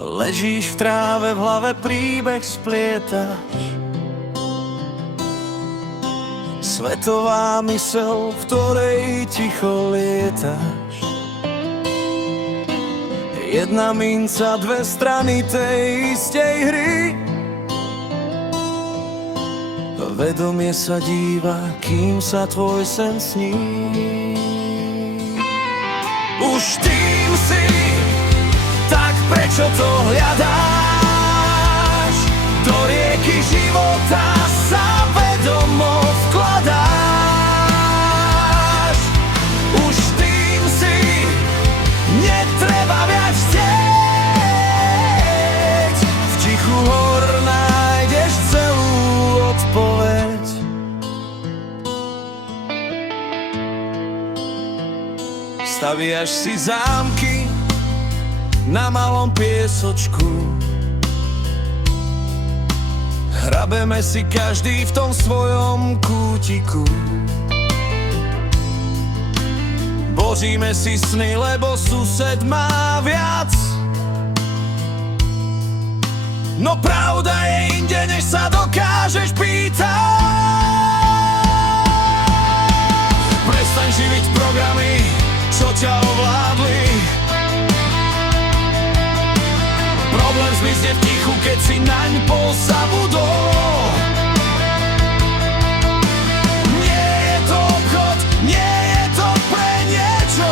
Ležíš v tráve, v hlave príbeh splietaš. Svetová myseľ, v ktorej ticho lietaš. Jedna minca, dve strany tej istej hry. Vedomie sa díva, kým sa tvoj sen sní. Už tým si, tak prečo to hľadáš? Do rieky života sa vedomo vkladáš. Už tým si, netreba viac chcieť. V tichu hor nájdeš celú odpoveď. Staviaš si zámky na malom piesočku. Hrabeme si každý v tom svojom kútiku. Božíme si sny, lebo sused má viac. No pravda je inde, než sa dokážeš pýtať. Prestaň živiť programy, čo ťa ovládli. Problém zmizne v tichu, keď si naň pozabudol. Nie je to obchod, nie je to pre niečo.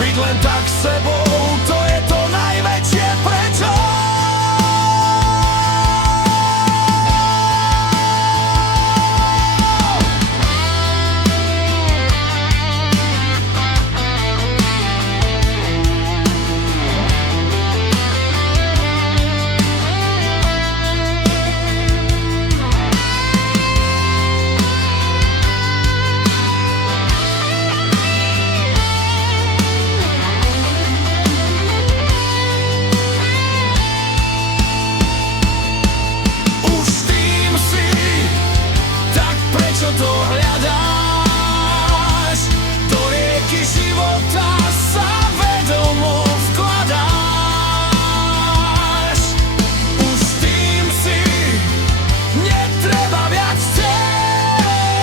Byť len tak sebou, to je to najväčšie prečo. Čo to hľadáš? Do rieky života sa vedomo vkladáš. Už tým si, netreba viac chcieť.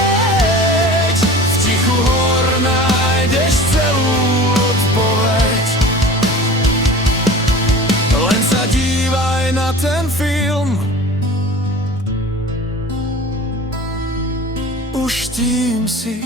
V tichu hor nájdeš celú odpoveď. Len sa dívaj na ten film. Už tým si